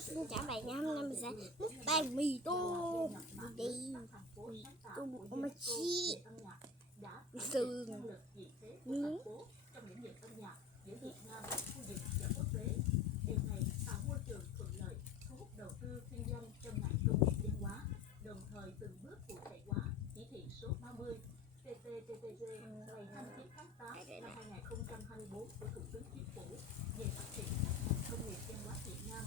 xin chào bạn, ngày hôm nay mình sẽ mukbang mì tôm đi mì tôm omachi mì sườn nướng. Điều này tạo môi trường thuận lợi, thu hút đầu tư kinh doanh trong ngành công nghiệp văn hóa, đồng thời từng bước cụ thể hóa chỉ thị số 30 TT-TTG ngày 29 tháng 8 năm 2024 của Thủ tướng Chính phủ về phát triển các ngành công nghiệp văn hóa Việt Nam,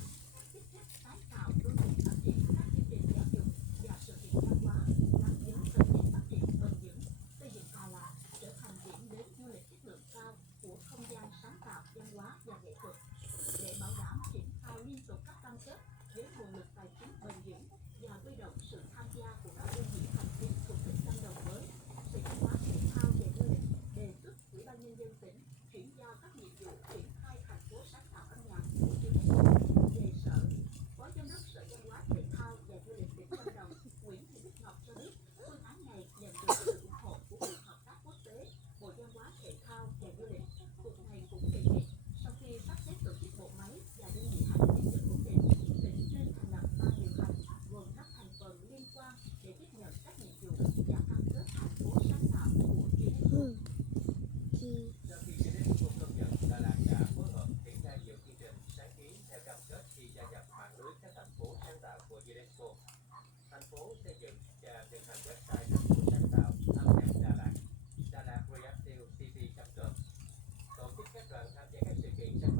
tiếp khách tái tạo đô thị, phát triển các chương trình giáo dục và sự kiện văn hóa gắn với tầm nhìn phát triển bền vững, xây dựng Đà Lạt trở thành điểm đến du lịch chất lượng cao của không gian sáng tạo văn hóa và nghệ thuật. Để bảo đảm triển khai liên tục các cam kết với nguồn lực tài chính bền vững và huy động sự tham gia của các đơn vị thành viên thuộc tỉnh Lâm Đồng mới, Sở Văn hóa Thể thao và Du lịch đề xuất Ủy ban nhân dân tỉnh chuyển giao các nhiệm vụ triển khai thành phố sáng tạo âm nhạc của UNESCO về Sở. Phó Giám đốc Sở Văn hóa Thể thao và Du lịch tỉnh Lâm Đồng Nguyễn Thị Bích Ngọc cho biết phương án này nhận được sự ủng hộ của Cục Hợp tác Quốc tế, Bộ Văn hóa Thể thao và Du lịch. Cục này cũng đề nghị sau khi sắp xếp tổ chức bộ máy và đơn vị hành chính được ổn định, tỉnh nên thành lập ban điều hành gồm các thành phần liên quan để tiếp nhận các nhiệm vụ và cam kết thành phố sáng tạo của UNESCO. Sau khi UNESCO công nhận, Đà Lạt đã phối hợp triển khai nhiều chương trình sáng kiến theo cam kết khi gia nhập mạng lưới các thành phố sáng tạo của UNESCO. Thành phố xây dựng và vận hành website thành phố sáng tạo âm nhạc Đà Lạt, dalatcreativecity.com, tổ chức các đoàn tham gia các sự kiện sáng